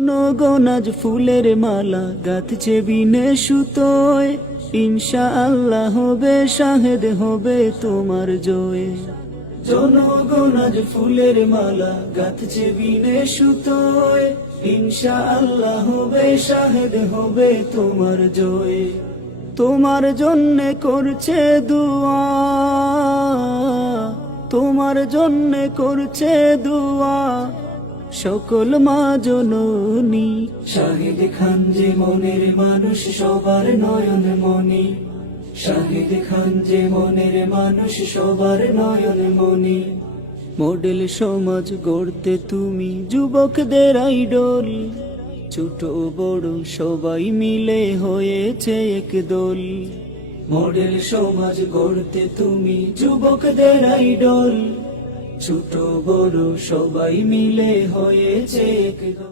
গনাজ ফুলের মালা গাঁথছে বিনে সুতোয়, ইনশাআল্লাহ হবে শাহেদ হবে তোমার জয়। জনগণাজ ফুলের মালা গাঁথছে বিনে সুতোয়, ইনশাআল্লাহ হবে শাহেদ হবে তোমার জয়। তোমার জন্যে করছে দুআ, তোমার জন্যে করছে দুআ সকল মা জননী। শাহিদ খান যে মনের মানুষ সবার নয়ন মনি, শাহিদ খান যে মনের মানুষ সবার নয়ন মনি। মডেল সমাজ গড়তে তুমি যুবকদের আইডল, ছোট বড় সবাই মিলে হয়েছে একদল। মডেল সমাজ গড়তে তুমি যুবকদের আইডল, ছোট বড় সবাই মিলে হয়েছে একদল।